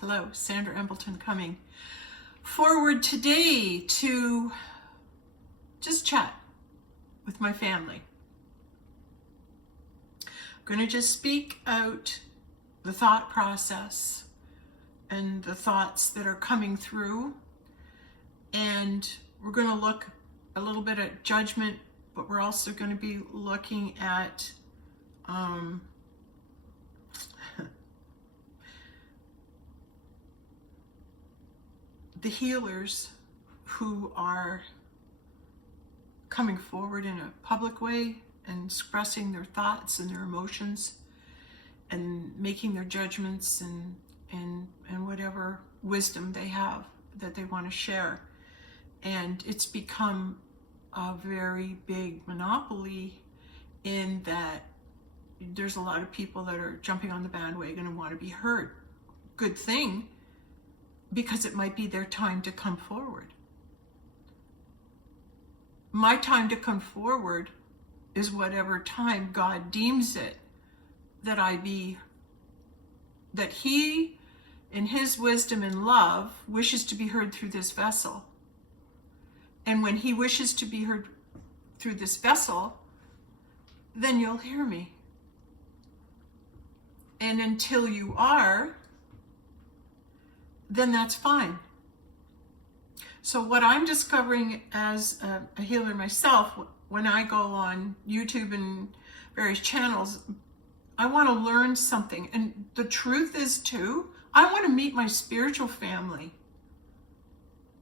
Hello, Sandra Embleton coming forward today to just chat with my family. I'm going to just speak out the thought process and the thoughts that are coming through, and we're going to look a little bit at judgment, but we're also going to be looking at the healers who are coming forward in a public way and expressing their thoughts and their emotions and making their judgments and whatever wisdom they have that they want to share. And it's become a very big monopoly in that there's a lot of people that are jumping on the bandwagon and want to be heard. Good thing, because it might be their time to come forward. My time to come forward is whatever time God deems it that He, in His wisdom and love, wishes to be heard through this vessel. And when He wishes to be heard through this vessel, then you'll hear me. And until you are, then that's fine. So what I'm discovering as a healer myself, when I go on YouTube and various channels, I want to learn something. And the truth is too, I want to meet my spiritual family.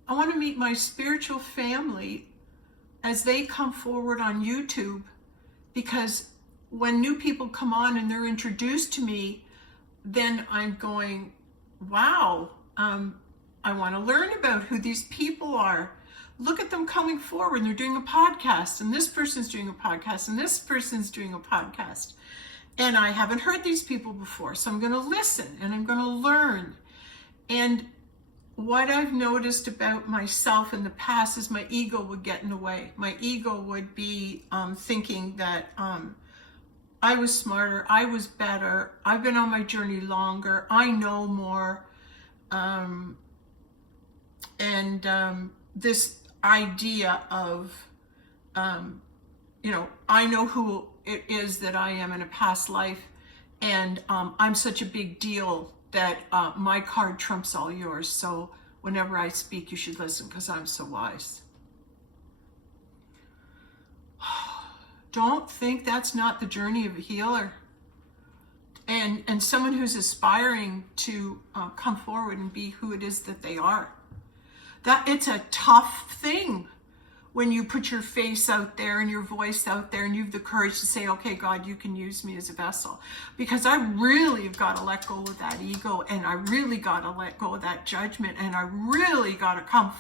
I want to meet my spiritual family as they come forward on YouTube, because when new people come on and they're introduced to me, then I'm going, wow, I want to learn about who these people are. Look at them coming forward, and they're doing a podcast, and this person's doing a podcast, and this person's doing a podcast. And I haven't heard these people before, so I'm going to listen and I'm going to learn. And what I've noticed about myself in the past is my ego would get in the way. My ego would be thinking that I was smarter, I was better, I've been on my journey longer, I know more. This idea of, I know who it is that I am in a past life, and I'm such a big deal that my card trumps all yours. So whenever I speak, you should listen because I'm so wise. Don't think that's not the journey of a healer. And someone who's aspiring to come forward and be who it is that they are. That it's a tough thing when you put your face out there and your voice out there and you have the courage to say, okay, God, you can use me as a vessel. Because I really have got to let go of that ego, and I really got to let go of that judgment, and I really got to come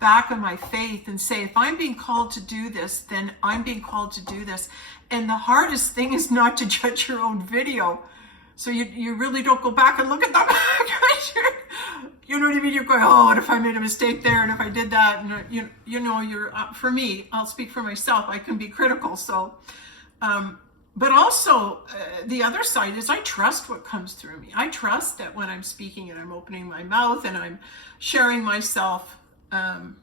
back on my faith and say, if I'm being called to do this, then I'm being called to do this. And the hardest thing is not to judge your own video. So you really don't go back and look at them. You know what I mean? You're going, oh, what if I made a mistake there, and if I did that, and you're for me, I'll speak for myself, I can be critical. So, but also the other side is I trust what comes through me. I trust that when I'm speaking and I'm opening my mouth and I'm sharing myself, and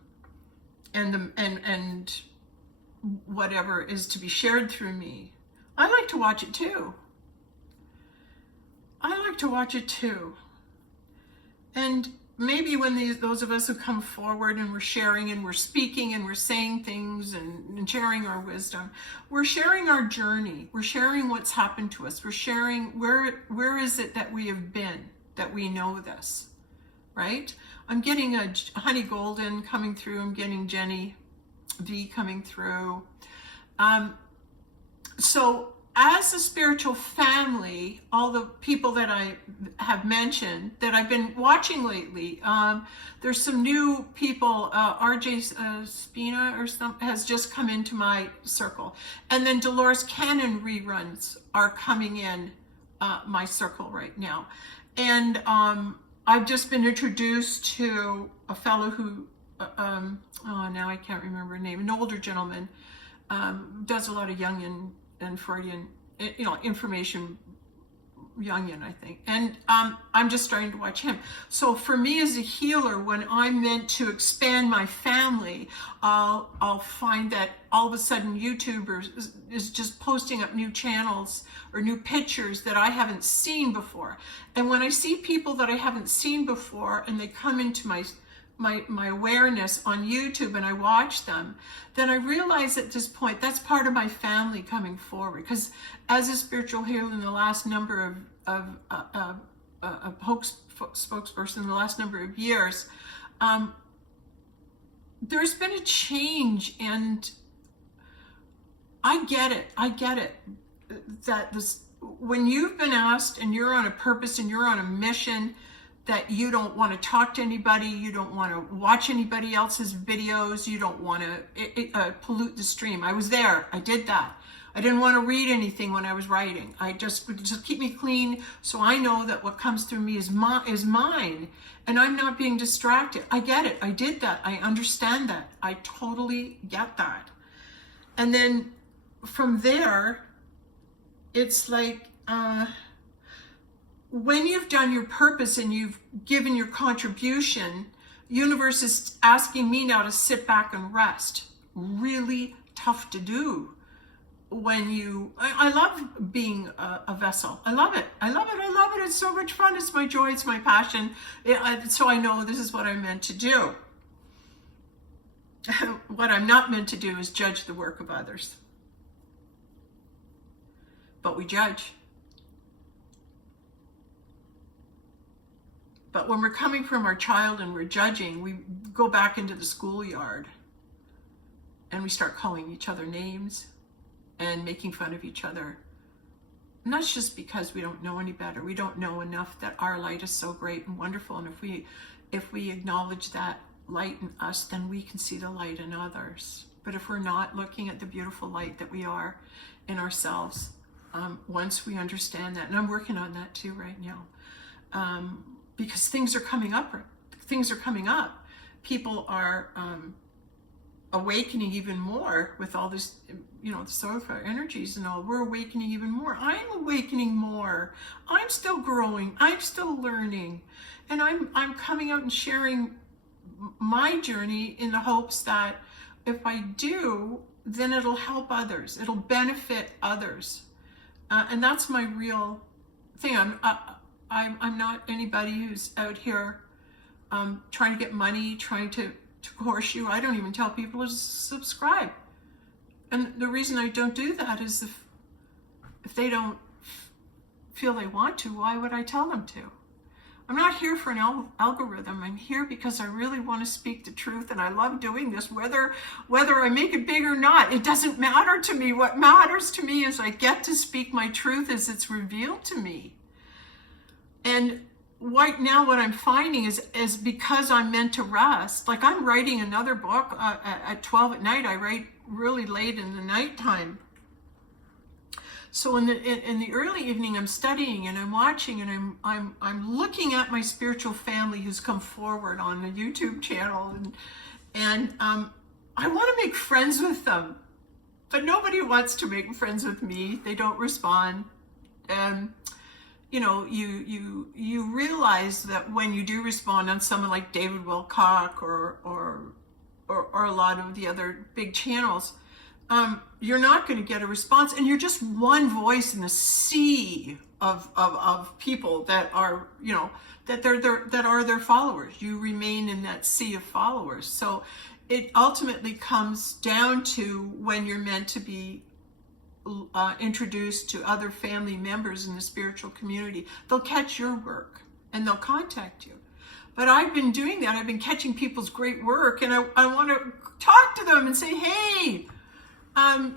whatever is to be shared through me, I like to watch it too. And maybe when those of us who come forward and we're sharing and we're speaking and we're saying things and sharing our wisdom, we're sharing our journey. We're sharing what's happened to us. We're sharing where is it that we have been, that we know this, right? I'm getting a Honey Golden coming through. I'm getting Jenny V coming through. So as a spiritual family, all the people that I have mentioned that I've been watching lately, there's some new people, RJ Spina or something has just come into my circle. And then Dolores Cannon reruns are coming in my circle right now. And I've just been introduced to a fellow who, now I can't remember her name, an older gentleman, does a lot of Jungian and Freudian, information Youngin, I think. And I'm just starting to watch him. So for me as a healer, when I'm meant to expand my family, I'll find that all of a sudden YouTube is just posting up new channels or new pictures that I haven't seen before. And when I see people that I haven't seen before and they come into my awareness on YouTube and I watch them, then I realize at this point that's part of my family coming forward. Because as a spiritual healer in the last number of spokesperson in the last number of years, there's been a change, and I get it that when you've been asked and you're on a purpose and you're on a mission, that you don't want to talk to anybody, you don't want to watch anybody else's videos, you don't want to pollute the stream. I was there, I did that. I didn't want to read anything when I was writing. I just keep me clean, so I know that what comes through me is mine, and I'm not being distracted. I get it, I did that, I understand that, I totally get that. And then from there, it's like, when you've done your purpose and you've given your contribution, universe is asking me now to sit back and rest. Really tough to do when I love being a vessel. I love it. It's so much fun. It's my joy. It's my passion. So I know this is what I'm meant to do. What I'm not meant to do is judge the work of others. But we judge. But when we're coming from our child and we're judging, we go back into the schoolyard and we start calling each other names and making fun of each other. And that's just because we don't know any better. We don't know enough that our light is so great and wonderful. And if we acknowledge that light in us, then we can see the light in others. But if we're not looking at the beautiful light that we are in ourselves, once we understand that, and I'm working on that too right now, because things are coming up. People are awakening even more with all this, the solar energies and all. We're awakening even more. I'm awakening more. I'm still growing. I'm still learning. And I'm coming out and sharing my journey in the hopes that if I do, then it'll help others. It'll benefit others. And that's my real thing. I'm not anybody who's out here trying to get money, trying to coerce you. I don't even tell people to subscribe. And the reason I don't do that is if they don't feel they want to, why would I tell them to? I'm not here for an algorithm. I'm here because I really want to speak the truth, and I love doing this, whether I make it big or not. It doesn't matter to me. What matters to me is I get to speak my truth as it's revealed to me. And right now what I'm finding is because I'm meant to rest, like I'm writing another book at 12 at night. I write really late in the nighttime. So in the early evening, I'm studying and I'm watching and I'm looking at my spiritual family who's come forward on the YouTube channel, and I want to make friends with them, but nobody wants to make friends with me. They don't respond. You realize that when you do respond on someone like David Wilcock or a lot of the other big channels, you're not going to get a response, and you're just one voice in a sea of people that are, that are their followers. You remain in that sea of followers. So it ultimately comes down to when you're meant to be introduced to other family members in the spiritual community. They'll catch your work and they'll contact you. But I've been doing that. I've been catching people's great work, and I want to talk to them and say, hey,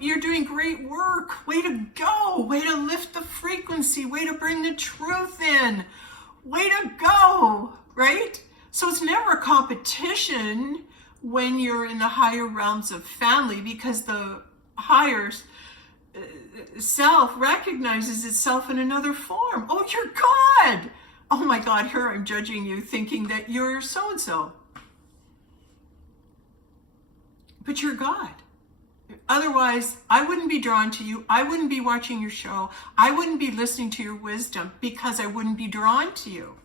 you're doing great work. Way to go. Way to lift the frequency. Way to bring the truth in. Way to go, right? So it's never a competition when you're in the higher realms of family, because the higher self recognizes itself in another form. Oh, you're God. Oh my God, here I'm judging you, thinking that you're so-and-so. But you're God. Otherwise, I wouldn't be drawn to you. I wouldn't be watching your show. I wouldn't be listening to your wisdom because I wouldn't be drawn to you.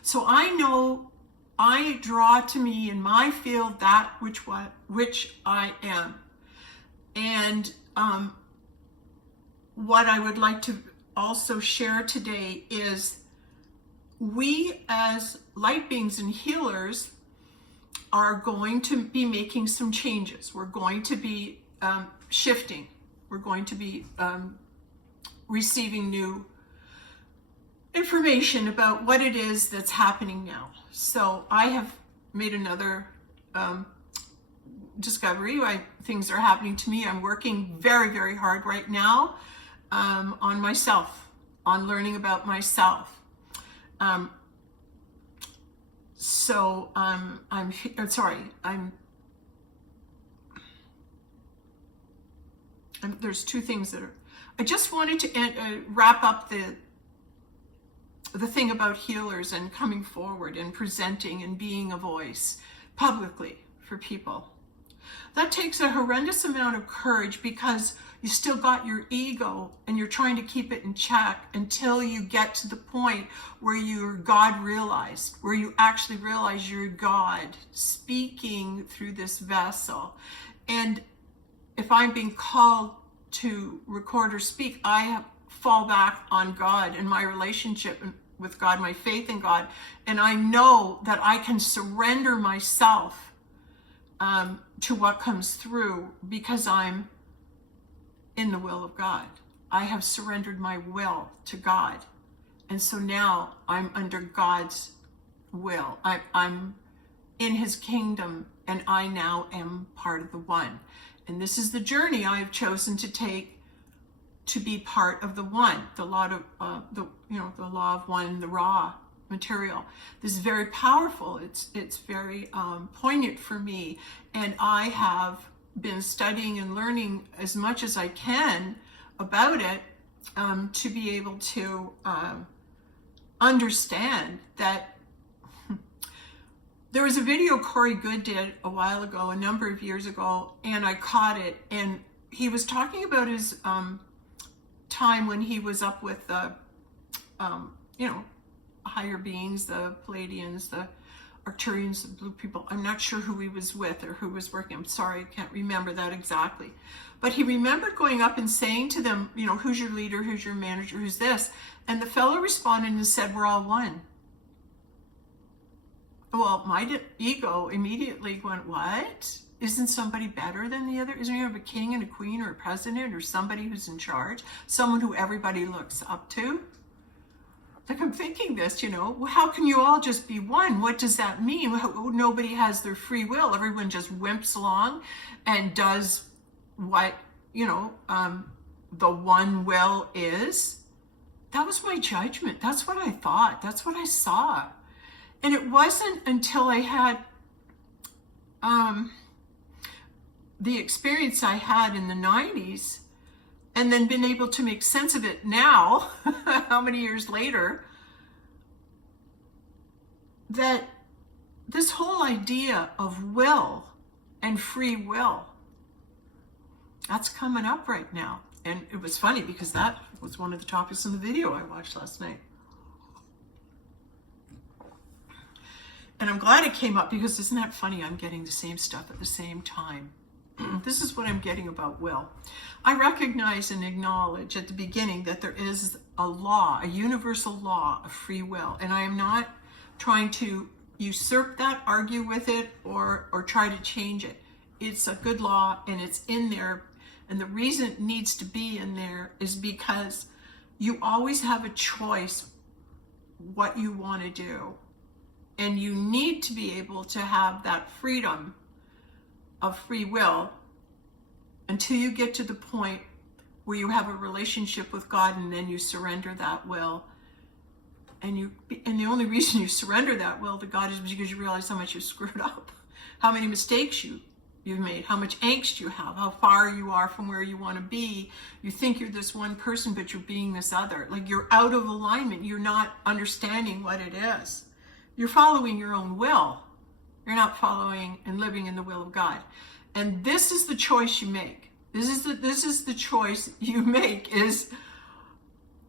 So I know I draw to me in my field that which I am. And what I would like to also share today is we as light beings and healers are going to be making some changes. We're going to be shifting. We're going to be receiving new information about what it is that's happening now. So I have made another discovery. Things are happening to me. I'm working very, very hard right now on myself, on learning about myself. There's two things that are, I just wanted to wrap up the thing about healers and coming forward and presenting and being a voice publicly for people. That takes a horrendous amount of courage because you still got your ego and you're trying to keep it in check until you get to the point where you're God realized, where you actually realize you're God speaking through this vessel. And if I'm being called to record or speak, I fall back on God and my relationship with God, my faith in God. And I know that I can surrender myself to what comes through because I'm in the will of God. I have surrendered my will to God. And so now I'm under God's will. I'm in his kingdom and I now am part of the one. And this is the journey I have chosen to take to be part of the one, the law of the law of one, the raw material. This is very powerful. It's very poignant for me, and I have been studying and learning as much as I can about it to be able to understand that. There was a video Corey Good did a while ago, a number of years ago, and I caught it. And he was talking about his time when he was up with the, higher beings, the Pleiadians, the Arcturians, the blue people. I'm not sure who he was with or who was working. I'm sorry, I can't remember that exactly. But he remembered going up and saying to them, who's your leader, who's your manager, who's this? And the fellow responded and said, we're all one. Well, my ego immediately went, what? Isn't somebody better than the other? Isn't you have a king and a queen or a president or somebody who's in charge? Someone who everybody looks up to? Like, I'm thinking this, well, how can you all just be one? What does that mean? Nobody has their free will. Everyone just wimps along and does what, the one will is. That was my judgment. That's what I thought. That's what I saw. And it wasn't until I had the experience I had in the 90s and then been able to make sense of it now, how many years later, that this whole idea of will and free will, that's coming up right now. And it was funny because that was one of the topics in the video I watched last night. And I'm glad it came up because isn't that funny? I'm getting the same stuff at the same time. This is what I'm getting about will. I recognize and acknowledge at the beginning that there is a law, a universal law of free will. And I am not trying to usurp that, argue with it, or try to change it. It's a good law and it's in there. And the reason it needs to be in there is because you always have a choice what you want to do. And you need to be able to have that freedom of free will until you get to the point where you have a relationship with God and then you surrender that will. And the only reason you surrender that will to God is because you realize how much you screwed up, how many mistakes you've made, how much angst you have, how far you are from where you want to be. You think you're this one person, but you're being this other. Like, you're out of alignment. You're not understanding what it is. You're following your own will. You're not following and living in the will of God. And this is the choice you make. This is the choice you make, is,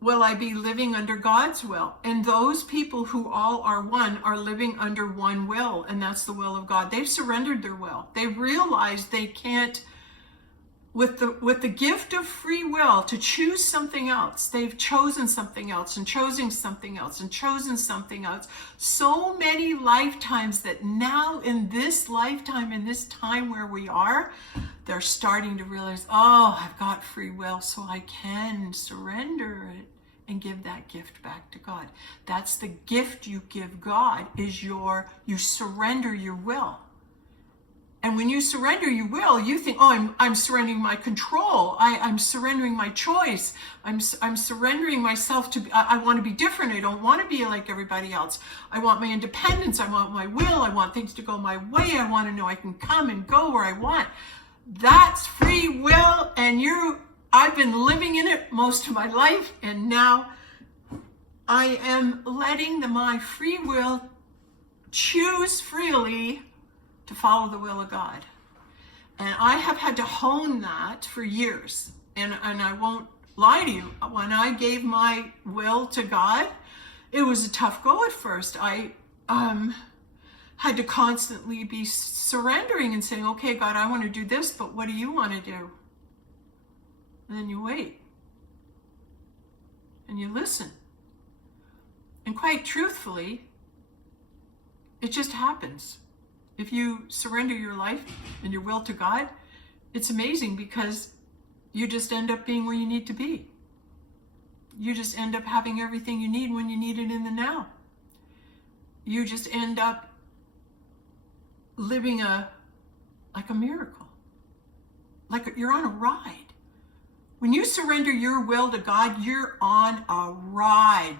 will I be living under God's will? And those people who all are one are living under one will, and that's the will of God. They've surrendered their will. They realize they can't, with the gift of free will, to choose something else. They've chosen something else and chosen something else and chosen something else. So many lifetimes that now in this lifetime, in this time where we are, they're starting to realize, oh, I've got free will, so I can surrender it and give that gift back to God. That's the gift you give God, is you surrender your will. And when you surrender your will, you think, oh, I'm surrendering my control. I'm surrendering my choice. I'm surrendering myself to, I want to be different. I don't want to be like everybody else. I want my independence. I want my will. I want things to go my way. I want to know I can come and go where I want. That's free will. And I've been living in it most of my life. And now I am letting my free will choose freely to follow the will of God. And I have had to hone that for years. And I won't lie to you, when I gave my will to God, it was a tough go at first. I had to constantly be surrendering and saying, okay, God, I want to do this, but what do you want to do? And then you wait. And you listen. And quite truthfully, it just happens. If you surrender your life and your will to God, it's amazing, because you just end up being where you need to be. You just end up having everything you need when you need it in the now. You just end up living like a miracle. Like you're on a ride. When you surrender your will to God, you're on a ride.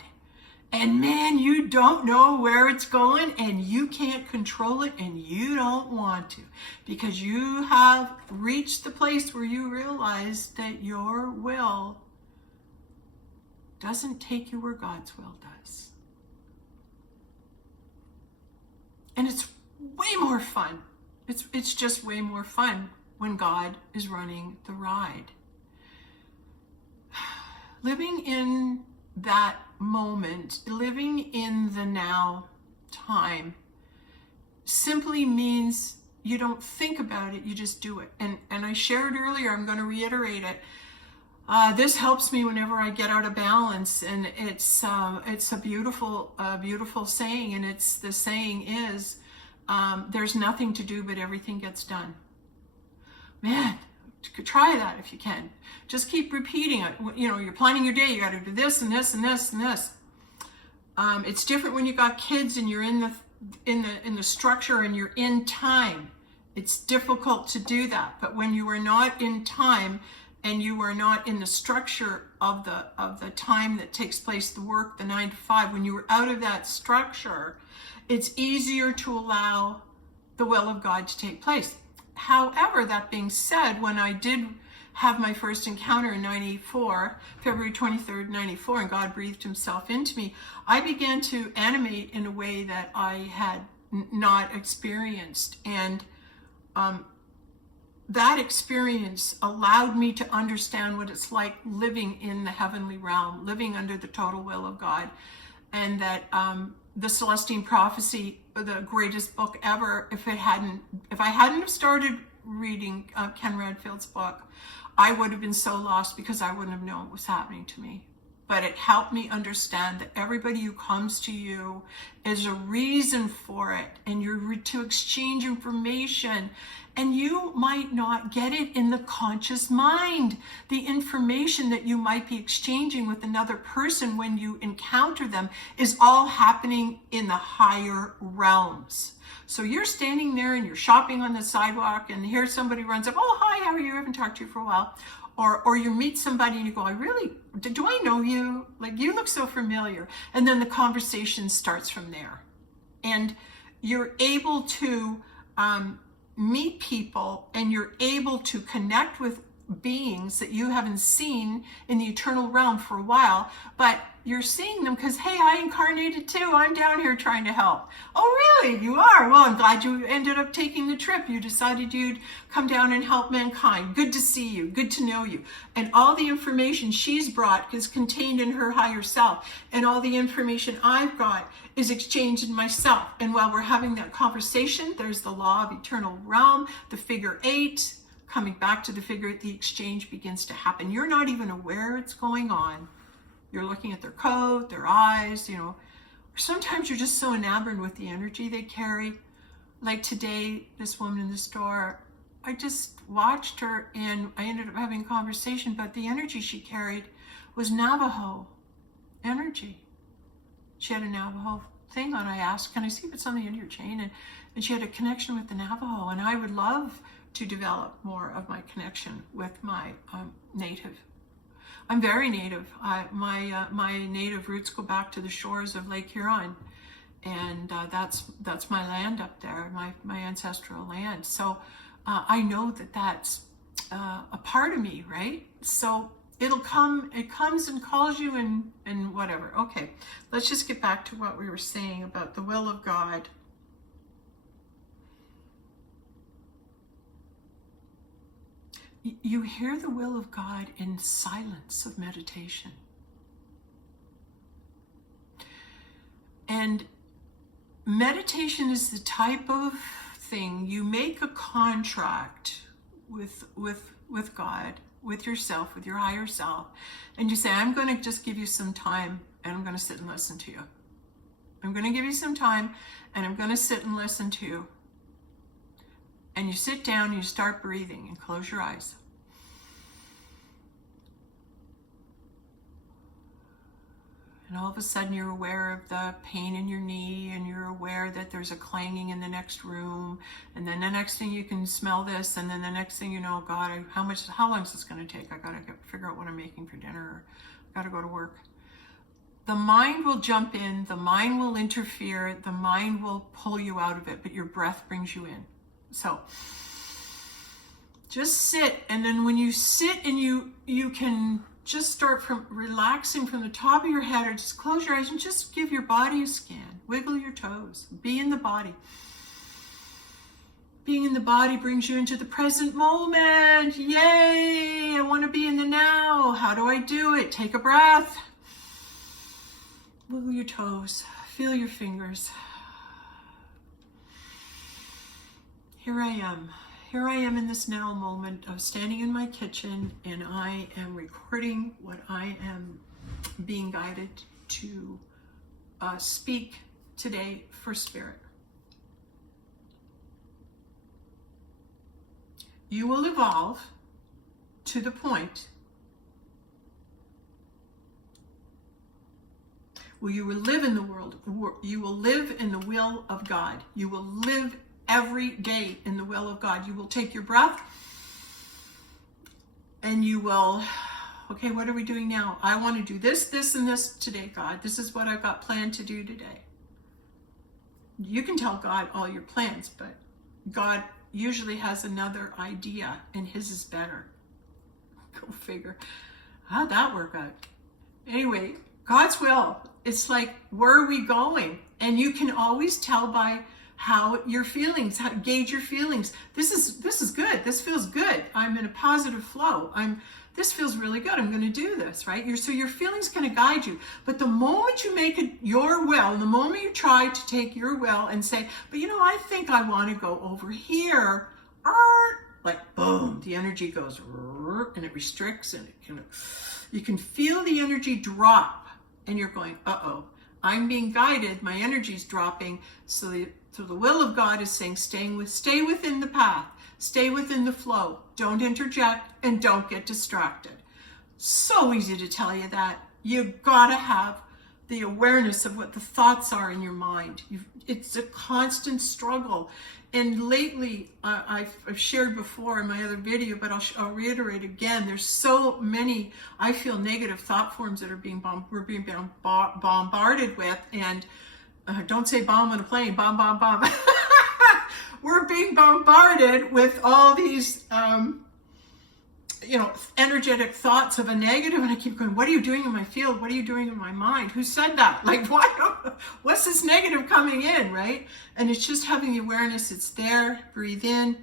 And man, you don't know where it's going, and you can't control it, and you don't want to, because you have reached the place where you realize that your will doesn't take you where God's will does. And it's way more fun. It's just way more fun when God is running the ride. Living in that moment, living in the now time, simply means you don't think about it, you just do it. And I shared earlier, I'm going to reiterate it. This helps me whenever I get out of balance, and it's a beautiful saying, and the saying is, there's nothing to do, but everything gets done. Man, try that if you can. Just keep repeating it. You know, you're planning your day, you got to do this and this and this and this. It's different when you got kids and you're in the structure and you're in time. It's difficult to do that. But when you are not in time and you are not in the structure of the time that takes place, the work, the 9 to 5, when you are out of that structure, it's easier to allow the will of God to take place. However, that being said, when I did have my first encounter in 94, February 23rd, 94, and God breathed himself into me, I began to animate in a way that I had not experienced. And that experience allowed me to understand what it's like living in the heavenly realm, living under the total will of God. And that the Celestine Prophecy, the greatest book ever, if I hadn't have started reading Ken Redfield's book, I would have been so lost, because I wouldn't have known what was happening to me. But it helped me understand that everybody who comes to you is a reason for it, and you're to exchange information. And you might not get it in the conscious mind. The information that you might be exchanging with another person when you encounter them is all happening in the higher realms. So you're standing there and you're shopping on the sidewalk, and here somebody runs up, oh, hi, how are you? I haven't talked to you for a while. Or you meet somebody and you go, do I know you? Like, you look so familiar. And then the conversation starts from there. And you're able to meet people, and you're able to connect with beings that you haven't seen in the eternal realm for a while, but you're seeing them because, hey, I incarnated too. I'm down here trying to help. Oh, really? You are? Well, I'm glad you ended up taking the trip. You decided you'd come down and help mankind. Good to see you. Good to know you. And all the information she's brought is contained in her higher self. And all the information I've got is exchanged in myself. And while we're having that conversation, there's the law of eternal realm, the figure 8, coming back to the figure 8, the exchange begins to happen. You're not even aware it's going on. You're looking at their coat, their eyes, you know. Or sometimes you're just so enamored with the energy they carry. Like today, this woman in the store, I just watched her and I ended up having a conversation, but the energy she carried was Navajo energy. She had a Navajo thing on. I asked, can I see if it's something in your chain? And she had a connection with the Navajo, and I would love to develop more of my connection with my native. I'm very native. My native roots go back to the shores of Lake Huron, and that's my land up there, my ancestral land. So I know that that's a part of me, right? So it comes and calls you and whatever. Okay, let's just get back to what we were saying about the will of God. You hear the will of God in silence of meditation. And meditation is the type of thing you make a contract with God, with yourself, with your higher self, and you say, I'm going to just give you some time and I'm going to sit and listen to you. I'm going to give you some time and I'm going to sit and listen to you. And you sit down and you start breathing and close your eyes. And all of a sudden you're aware of the pain in your knee, and you're aware that there's a clanging in the next room. And then the next thing you can smell this, and then the next thing you know, God, how long is this going to take? I got to figure out what I'm making for dinner, or I got to go to work. The mind will jump in, the mind will interfere, the mind will pull you out of it, but your breath brings you in. So just sit, and then when you sit and you can just start from relaxing from the top of your head, or just close your eyes and just give your body a scan. Wiggle your toes. Be in the body. Being in the body brings you into the present moment. Yay! I want to be in the now. How do I do it? Take a breath. Wiggle your toes. Feel your fingers. Here I am. Here I am in this now moment of standing in my kitchen, and I am recording what I am being guided to speak today for Spirit. You will evolve to the point where you will live in the world, you will live in the will of God. You will live every day in the will of God. You will take your breath and you will, okay, what are we doing now? I want to do this, this, and this today, God. This is what I've got planned to do today. You can tell God all your plans, but God usually has another idea, and his is better. Go figure. How'd that work out? Anyway, God's will. It's like, where are we going? And you can always tell by how your feelings, how gauge your feelings. This is good. This feels good. I'm in a positive flow. This feels really good. I'm going to do this, right? So your feelings kind of guide you. But the moment you make it your will, the moment you try to take your will and say, but I think I want to go over here, like boom, the energy goes and it restricts, and you can feel the energy drop, and you're going, uh-oh, I'm being guided. My energy's dropping. So the will of God is saying, stay within the path, stay within the flow. Don't interject and don't get distracted. So easy to tell you that. You gotta have the awareness of what the thoughts are in your mind. It's a constant struggle. And lately, I've shared before in my other video, but I'll reiterate again. There's so many, I feel, negative thought forms that we're being bombarded with. And don't say bomb on a plane, bomb, bomb, bomb. We're being bombarded with all these energetic thoughts of a negative, and I keep going, what are you doing in my field? What are you doing in my mind? Who said that? Like, what's this negative coming in, right? And it's just having the awareness, it's there, breathe in,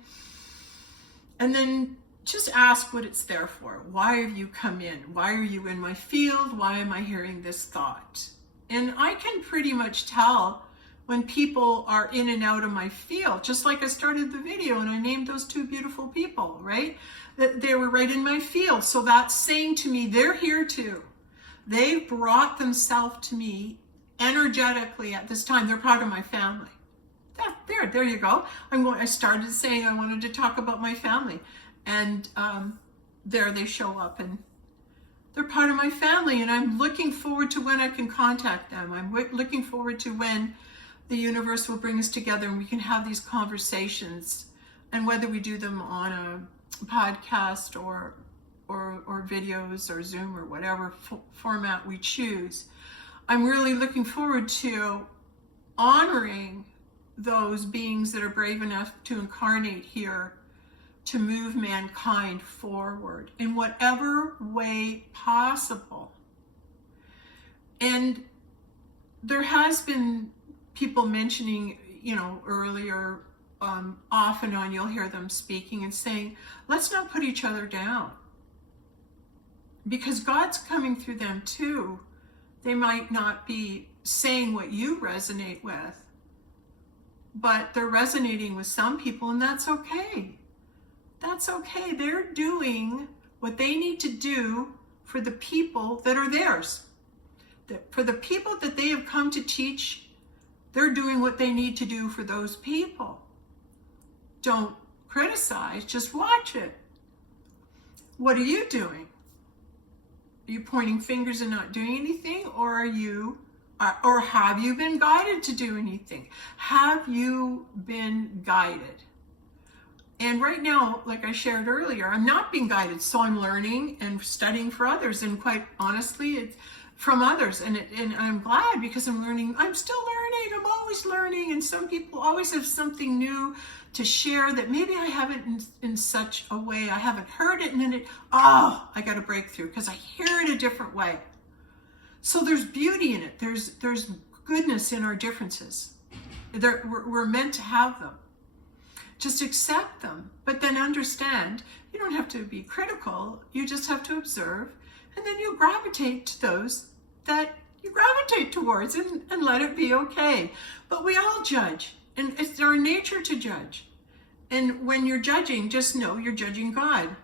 and then just ask what it's there for. Why have you come in? Why are you in my field? Why am I hearing this thought? And I can pretty much tell when people are in and out of my field, just like I started the video and I named those two beautiful people, right? That they were right in my field. So that's saying to me, they're here too. They've brought themselves to me energetically at this time. They're part of my family. There you go. I started saying I wanted to talk about my family. And there they show up, and they're part of my family, and I'm looking forward to when I can contact them. I'm looking forward to when the universe will bring us together and we can have these conversations, and whether we do them on a podcast or videos or Zoom or whatever format we choose. I'm really looking forward to honoring those beings that are brave enough to incarnate here to move mankind forward in whatever way possible. And there has been people mentioning, earlier, off and on, you'll hear them speaking and saying, let's not put each other down. Because God's coming through them too. They might not be saying what you resonate with, but they're resonating with some people, and that's okay. That's okay. They're doing what they need to do for the people that are theirs. For the people that they have come to teach, they're doing what they need to do for those people. Don't criticize, just watch it. What are you doing? Are you pointing fingers and not doing anything? Or have you been guided to do anything? Have you been guided? And right now, like I shared earlier, I'm not being guided, so I'm learning and studying for others. And quite honestly, it's from others. And I'm glad, because I'm learning. I'm still learning. I'm always learning. And some people always have something new to share that maybe I haven't in such a way. I haven't heard it. And then I got a breakthrough because I hear it a different way. So there's beauty in it. There's goodness in our differences. We're meant to have them. Just accept them, but then understand you don't have to be critical. You just have to observe, and then you gravitate to those that you gravitate towards, and let it be okay. But we all judge, and it's our nature to judge. And when you're judging, just know you're judging God.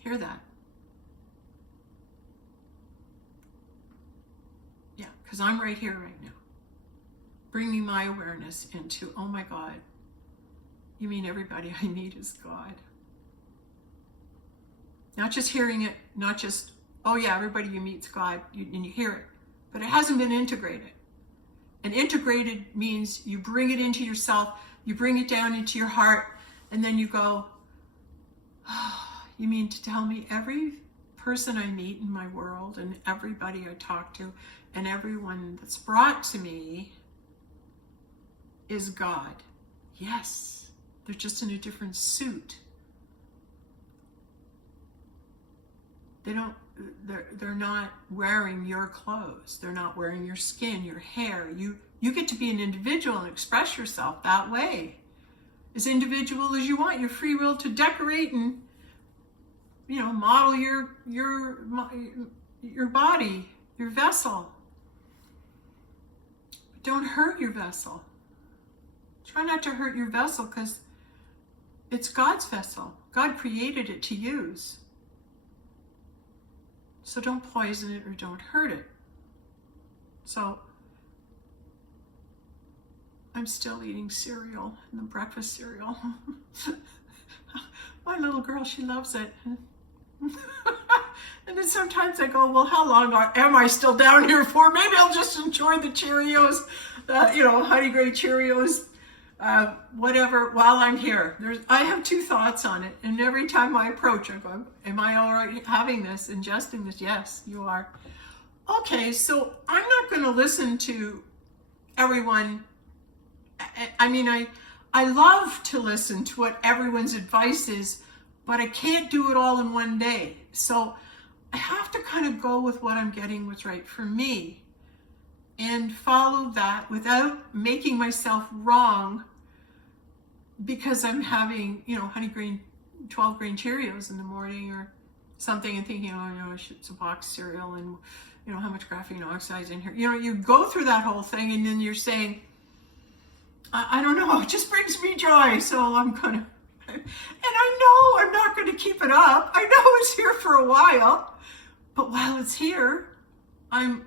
Hear that? Yeah, because I'm right here, right now. Bringing my awareness into, oh my God, you mean everybody I meet is God. Not just hearing it, not just, oh yeah, everybody you meet's God, and you hear it, but it hasn't been integrated. And integrated means you bring it into yourself, you bring it down into your heart, and then you go, oh, you mean to tell me every person I meet in my world, and everybody I talk to, and everyone that's brought to me is God? Yes, they're just in a different suit. They're not wearing your clothes. They're not wearing your skin, your hair. You get to be an individual and express yourself that way. As individual as you want, your free will to decorate and, model your body, your vessel. But don't hurt your vessel. Try not to hurt your vessel, because it's God's vessel. God created it to use. So don't poison it or don't hurt it. So I'm still eating cereal, the breakfast cereal. My little girl, she loves it. And then sometimes I go, well, how long am I still down here for? Maybe I'll just enjoy the Cheerios, Honey Gray Cheerios, whatever, while I'm here. I have two thoughts on it, and every time I approach, I go, am I all right having this, ingesting this? Yes, you are. Okay, so I'm not going to listen to everyone, I mean, I love to listen to what everyone's advice is, but I can't do it all in one day. So I have to kind of go with what I'm getting what's right for me and follow that without making myself wrong because I'm having, honey grain, 12 grain Cheerios in the morning or something and thinking, it's a box cereal and, how much graphene oxide is in here. You go through that whole thing and then you're saying, I don't know, it just brings me joy. So I'm going to, and I know I'm not going to keep it up. I know it's here for a while, but while it's here, I'm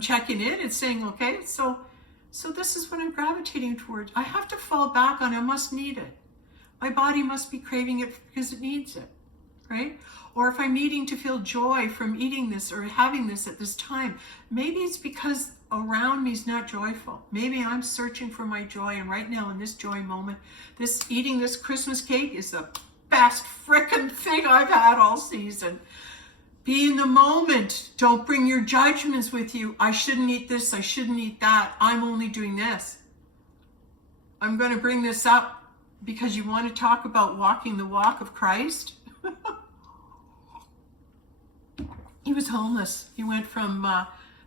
checking it. It's saying, okay, so this is what I'm gravitating towards. I have to fall back on, I must need it. My body must be craving it because it needs it, right? Or if I'm needing to feel joy from eating this or having this at this time, maybe it's because around me is not joyful. Maybe I'm searching for my joy, and right now in this joy moment, eating this Christmas cake is the best frickin' thing I've had all season. Be in the moment. Don't bring your judgments with you. I shouldn't eat this. I shouldn't eat that. I'm only doing this. I'm going to bring this up because you want to talk about walking the walk of Christ. He was homeless. He went from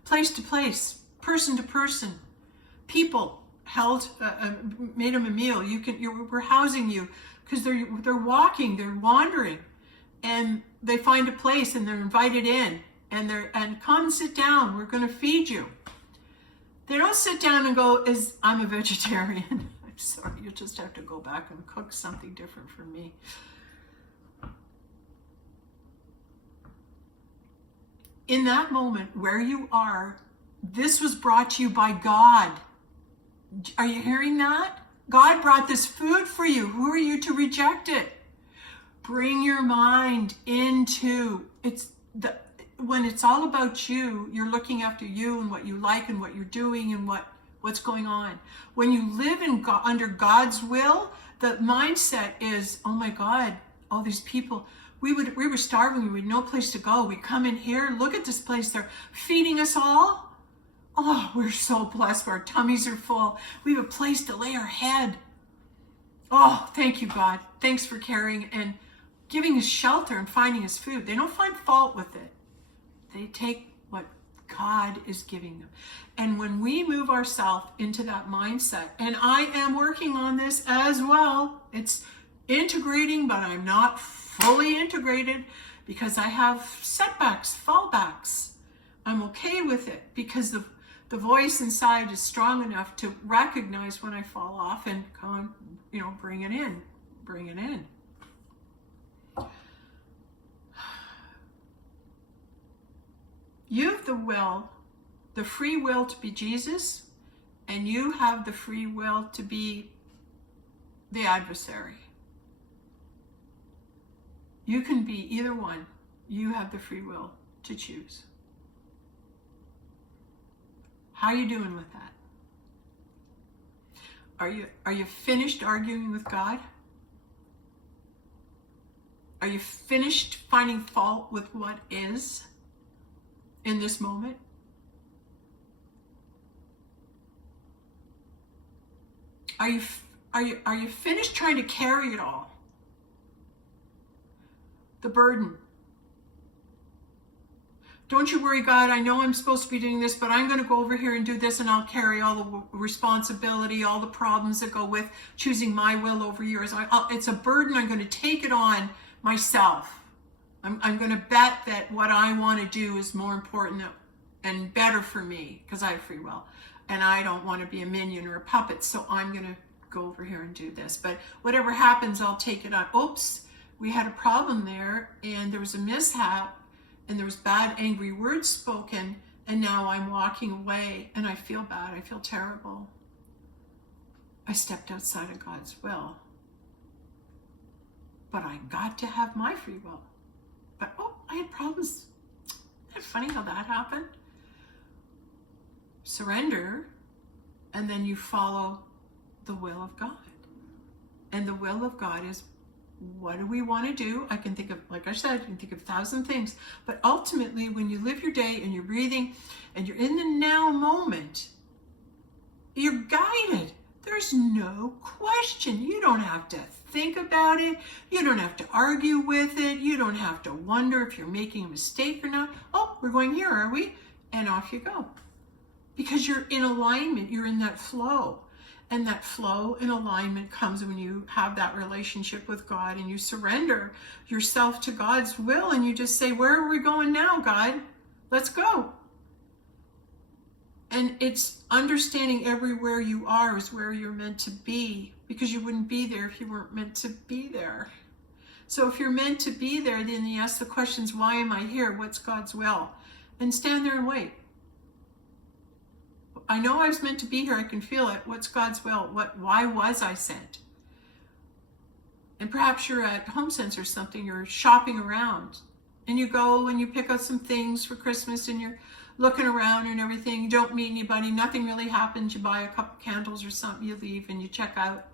place to place, person to person. People made him a meal. We're housing you because they're walking, they're wandering, and they find a place and they're invited in and come sit down. We're going to feed you. They don't sit down and go, I'm a vegetarian. I'm sorry, you'll just have to go back and cook something different for me. In that moment where you are, this was brought to you by God. Are you hearing that? God brought this food for you. Who are you to reject it? Bring your mind into when it's all about you, you're looking after you and what you like and what you're doing and what's going on. When you live under God's will, the mindset is, oh my God, all these people. We were starving. We had no place to go. We come in here. Look at this place. They're feeding us all. Oh, we're so blessed. Our tummies are full. We have a place to lay our head. Oh, thank you, God. Thanks for caring and giving us shelter and finding us food. They don't find fault with it. They take what God is giving them. And when we move ourselves into that mindset, and I am working on this as well, it's integrating, but I'm not fully integrated because I have setbacks, fallbacks. I'm okay with it because the voice inside is strong enough to recognize when I fall off and come, bring it in. You have the free will to be Jesus, and you have the free will to be the adversary. You can be either one. You have the free will to choose. How are you doing with that? Are you finished arguing with God? Are you finished finding fault with what is in this moment? Are you finished trying to carry it all? The burden. Don't you worry, God, I know I'm supposed to be doing this, but I'm going to go over here and do this, and I'll carry all the responsibility, all the problems that go with choosing my will over yours. It's a burden. I'm going to take it on myself. I'm going to bet that what I want to do is more important and better for me because I have free will. And I don't want to be a minion or a puppet, so I'm going to go over here and do this. But whatever happens, I'll take it on. Oops, we had a problem there, and there was a mishap, and there was bad, angry words spoken, and now I'm walking away, and I feel bad. I feel terrible. I stepped outside of God's will. But I got to have my free will. But, I had problems. Isn't it funny how that happened? Surrender, and then you follow the will of God. And the will of God is, what do we want to do? I can think of, like I said, you can think of 1,000 things. But ultimately, when you live your day and you're breathing and you're in the now moment, You're guided. There's no question. You don't have to think about it. You don't have to argue with it. You don't have to wonder if you're making a mistake or not. Oh, we're going here, are we? And off you go. Because you're in alignment. You're in that flow. And that flow and alignment comes when you have that relationship with God and you surrender yourself to God's will and you just say, where are we going now, God? Let's go. And it's understanding everywhere you are is where you're meant to be, because you wouldn't be there if you weren't meant to be there. So if you're meant to be there, then you ask the questions, why am I here? What's God's will? And stand there and wait. I know I was meant to be here. I can feel it. What's God's will? Why was I sent? And perhaps you're at HomeSense or something. You're shopping around. And you go and you pick out some things for Christmas and you're looking around and everything. You don't meet anybody. Nothing really happens. You buy a couple candles or something. You leave and you check out.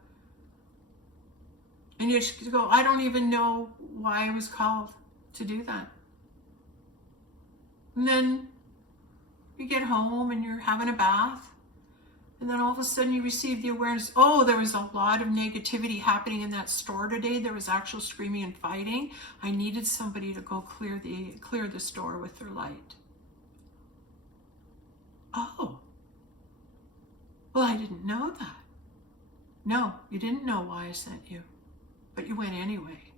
And you just go, I don't even know why I was called to do that. And then you get home and you're having a bath. And then all of a sudden you receive the awareness, oh, there was a lot of negativity happening in that store today. There was actual screaming and fighting. I needed somebody to go clear the store with their light. Oh, well, I didn't know that. No, you didn't know why I sent you, but you went anyway.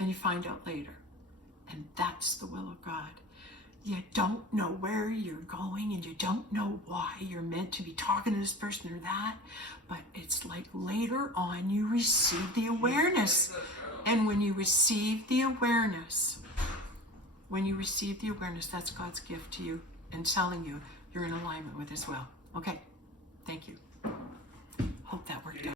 And you find out later. And that's the will of God. You don't know where you're going and you don't know why you're meant to be talking to this person or that, but it's like later on you receive the awareness. And when you receive the awareness, that's God's gift to you and telling you you're in alignment with His will. Okay, thank you. Hope that worked out.